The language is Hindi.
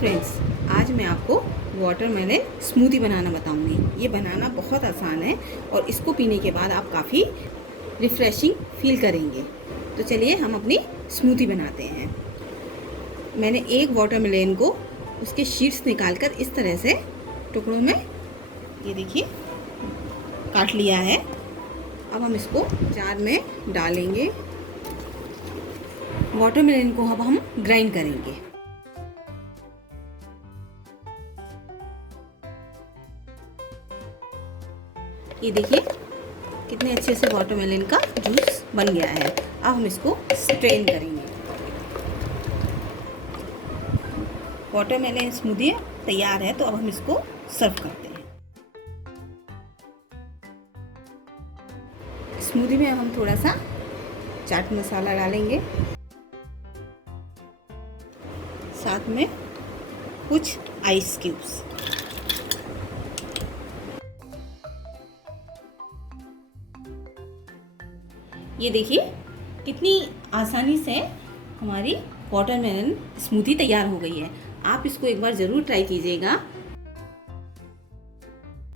फ्रेंड्स, आज मैं आपको वाटरमेलन स्मूदी बनाना बताऊंगी। ये बनाना बहुत आसान है और इसको पीने के बाद आप काफ़ी रिफ़्रेशिंग फील करेंगे। तो चलिए हम अपनी स्मूदी बनाते हैं। मैंने एक वाटरमेलन को उसके शीट्स निकालकर इस तरह से टुकड़ों में, ये देखिए, काट लिया है। अब हम इसको जार में डालेंगे। वाटरमेलन को अब हम ग्राइंड करेंगे। ये देखिए कितने अच्छे से वाटरमेलन का जूस बन गया है। अब हम इसको स्ट्रेन करेंगे। वाटरमेलन स्मूदी तैयार है, तो अब हम इसको सर्व करते हैं। स्मूदी में हम थोड़ा सा चाट मसाला डालेंगे, साथ में कुछ आइस क्यूब्स। ये देखिए कितनी आसानी से हमारी वाटरमेलन स्मूदी तैयार हो गई है। आप इसको एक बार ज़रूर ट्राई कीजिएगा।